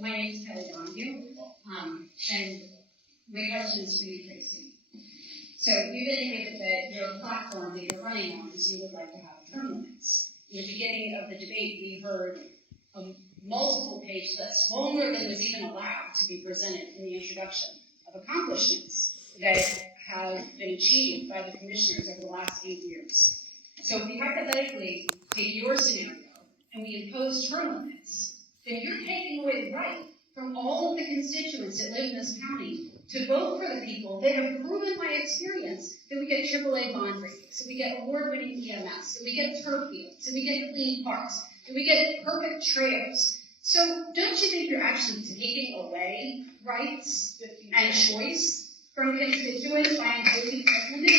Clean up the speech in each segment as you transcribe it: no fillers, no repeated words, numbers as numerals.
My name is Kelly Donahue, and my question is for you, Tracy. So you've indicated that your platform that you're running on is you would like to have term limits. In the beginning of the debate, we heard a multiple page list, longer than was even allowed to be presented in the introduction, of accomplishments that have been achieved by the commissioners over the last 8 years. So if we hypothetically take your scenario and we impose term limits, then you're taking away the right from all of the constituents that live in this county to vote for the people that have proven by experience that we get AAA bond ratings, that we get award-winning EMS, that we get turf fields, that we get clean parks, that we get perfect trails. So don't you think you're actually taking away rights and choice from constituents by imposing term limits?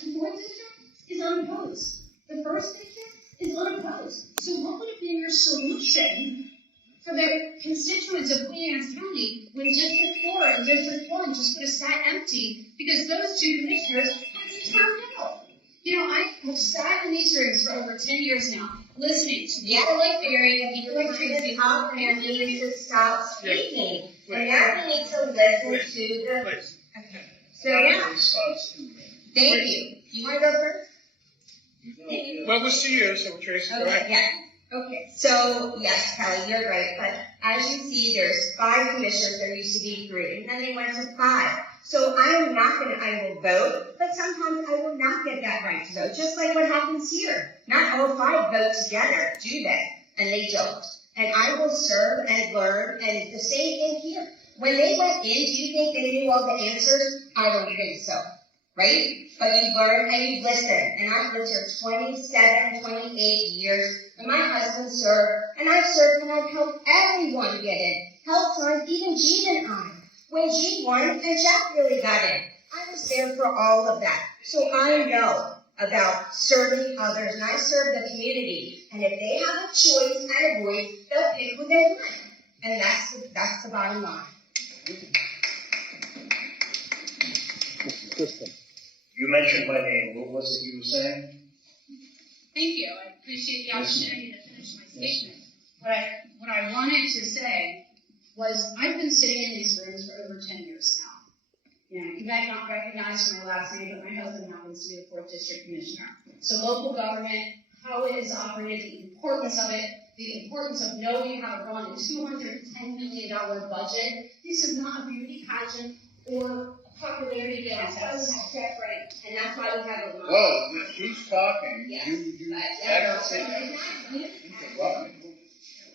The fourth district is unopposed. The first district is unopposed. So what would have been your solution for the constituents of Queen Anne's County when District 4 and District 1 just would have sat empty because those two commissioners had been termed out? You know, I have sat in these rooms for over 10 years now, listening to people like Barry and people like Tracy. And needs to stop speaking. And now we need to listen to the. Okay. So yeah. Thank you. You want to go first? Well, let's see you, so Tracy, go ahead. Yeah. Okay. So yes, Kelly, you're right. But as you see, there's 5 commissioners. There used to be 3, and then they went to 5. So I will vote, but sometimes I will not get that right to vote, just like what happens here. Not all 5 vote together, do they? And they don't. And I will serve and learn, and the same thing here. When they went in, do you think they knew all the answers? I don't think so, right? But you learn and you listen. And I've lived here 27, 28 years, and my husband served, and I've served, and I've helped everyone get in. Helped on even Gene and I. When Gene won and Jack really got in, I was there for all of that. So I know about serving others, and I serve the community. And if they have a choice and a voice, they'll pick who they want. And that's the bottom line. You mentioned my name. What was it you were saying? Thank you. I appreciate the opportunity to finish my statement. What I wanted to say was I've been sitting in these rooms for over 10 years now. You know, you might not recognize my last name, but my husband happens to be the 4th District Commissioner. So local government, how it is operated, the importance of it, the importance of knowing how to run a $210 million budget. This is not a beauty pageant or a popularity contest. That's why we have Jeff Wright, and that's why we have a lot. Whoa, she's talking. Yes.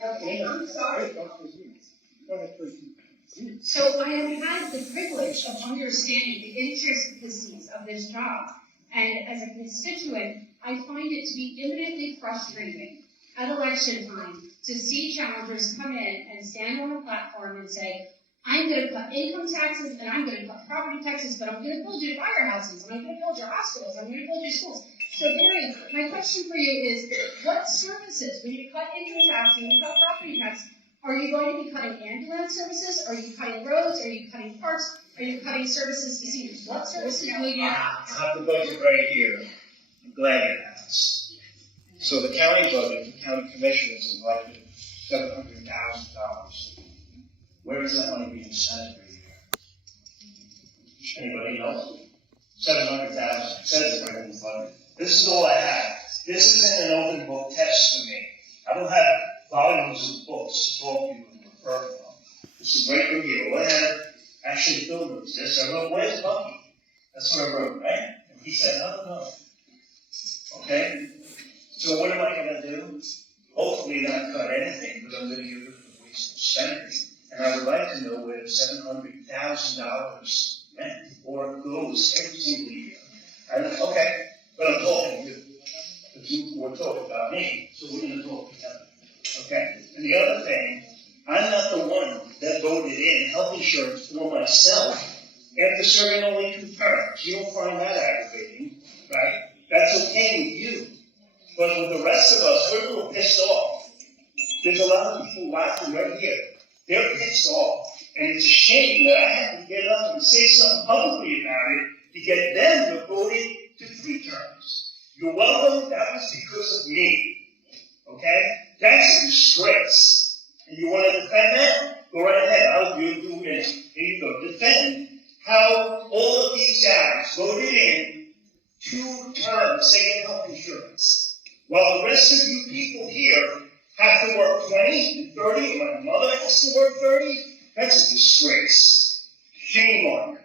Okay, I'm sorry. So I have had the privilege of understanding the intricacies of this job. And as a constituent, I find it to be imminently frustrating at election time to see challengers come in and stand on a platform and say, I'm going to cut income taxes and I'm going to cut property taxes, but I'm going to build you firehouses and I'm going to build your hospitals, I'm going to build your schools. So Barry, my question for you is, what services, when you cut income tax and you cut property tax, are you going to be cutting ambulance services? Are you cutting roads? Are you cutting parks? Are you cutting services to seniors? What services will you I have the budget right here. I'm glad you asked. So the county budget, the county commissioners is elected $700,000. Where is that money being spent every year? Anybody know? $700,000. It says it right in the budget. This is all I have. This isn't an open book test for me. I don't have volumes of books to talk to you and refer from. This is right from here. What I have actually filled with this. I wrote, where's Bucky? That's what I wrote, right? And he said, no. Okay? So what am I going to do? Hopefully not cut anything, but I'm going to give it a waste of spending. And I would like to know where the $700,000 went or goes every single year. Okay, but I'm talking to the people who are talking about me, so we're going to talk together. Okay? And the other thing, I'm not the one that voted in health insurance for myself after serving only 2 terms. You don't find that aggravating, right? That's okay with you. But with the rest of us, we're a little pissed off. There's a lot of people watching right here. They're pissed off. And it's a shame that I have to get up and say something publicly about it to get them to vote it to 3 terms. You're welcome. That was because of me. Okay? That's a disgrace. And you want to defend that? Go right ahead. I'll do it. Here you go. Defend how all of these guys voted in 2 terms saying health insurance. While the rest of you people here have to work 20 and 30, and my mother has to work 30, that's a disgrace. Shame on you.